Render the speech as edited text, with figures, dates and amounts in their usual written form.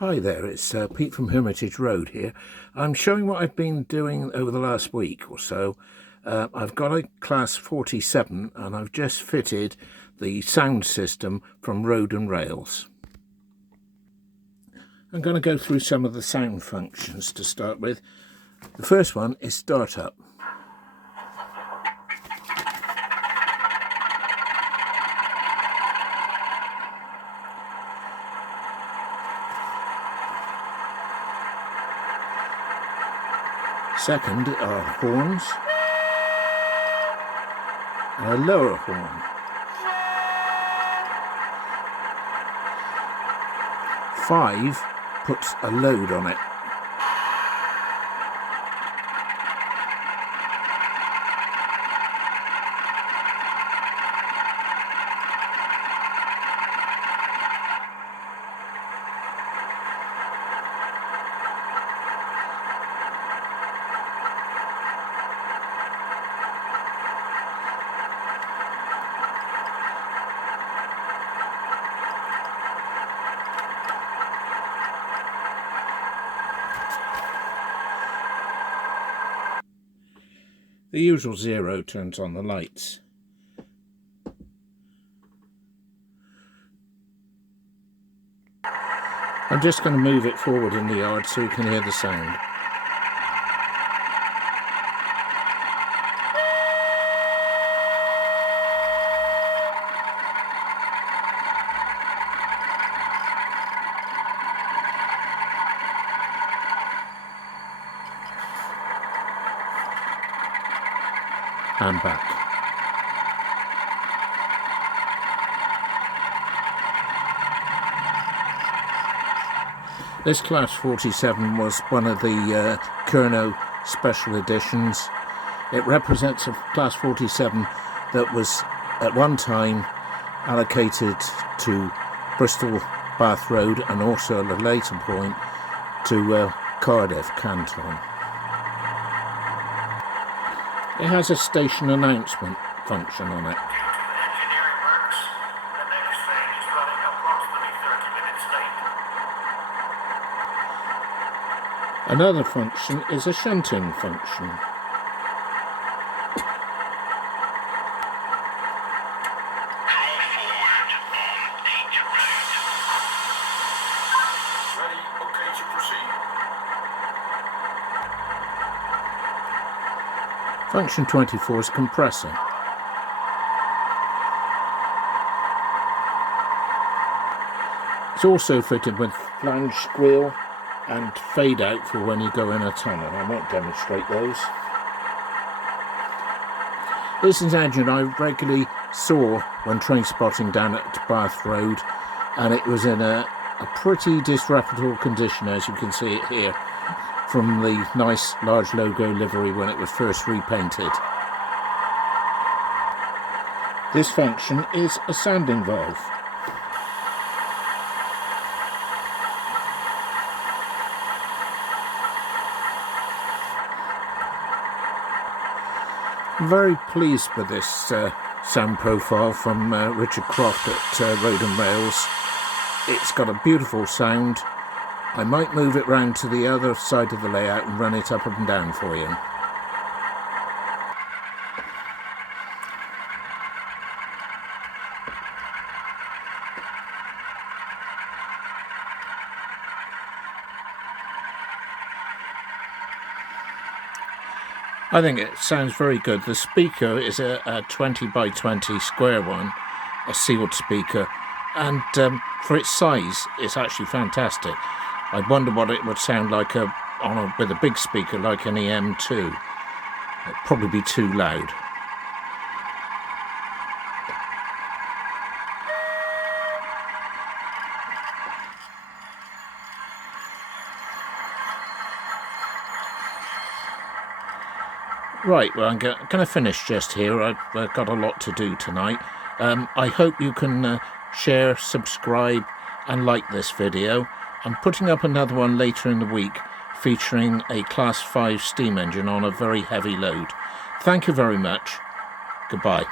Hi there, it's Pete from Hermitage Road here. I'm showing what I've been doing over the last week or so. I've got a Class 47 and I've just fitted the sound system from Road and Rails. I'm going to go through some of the sound functions to start with. The first one is startup. Second are horns and a lower horn. Five puts a load on it. The usual 0 turns on the lights. I'm just going to move it forward in the yard so you can hear the sound. And back. This Class 47 was one of the Kerno special editions. It represents a Class 47 that was at one time allocated to Bristol Bath Road and also at a later point to Cardiff Canton. It has a station announcement function on it. Engineering works. The next train is running approximately 30 minutes late. Another function is a shunting function. Draw forward on H road. Ready, okay to proceed. Function 24 is compressor. It's also fitted with flange squeal and fade out for when you go in a tunnel. I won't demonstrate those. This is an engine I regularly saw when train spotting down at Bath Road, and it was in a pretty disreputable condition, as you can see it here, from the nice large logo livery when it was first repainted. This function is a sounding valve. I'm very pleased with this sound profile from Richard Croft at Road and Rails. It's got a beautiful sound. I might move it round to the other side of the layout and run it up and down for you. I think it sounds very good. The speaker is a 20 by 20 square one, a sealed speaker, and for its size it's actually fantastic. I wonder what it would sound like with a big speaker like an EM2. It'd probably be too loud. Right, well, I'm going to finish just here. I've got a lot to do tonight. I hope you can share, subscribe and like this video. I'm putting up another one later in the week featuring a Class 5 steam engine on a very heavy load. Thank you very much. Goodbye.